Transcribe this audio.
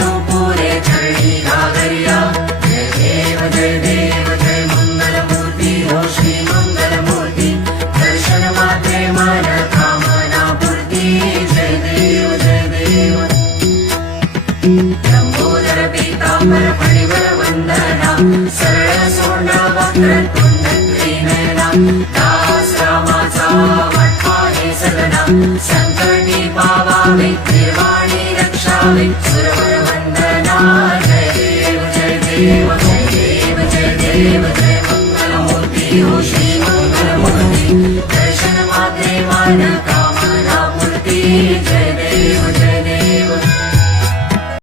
नुपुरे चरणी घागरिया जय देव जय मंगलमूर्ती हो श्री मंगलमूर्ती दर्शन मात्रे मन कामना पूर्ती जय देव लंबोदर पीतांबर फणिवर वंदना सरळ सोंड वक्रतुंड त्रिनयना दास रामाचा वाटपा हे सदना संकटी पावावे निर्वाणी रक्षावे सुरवर वंदना जय देव जय मंगलमूर्ती हो श्री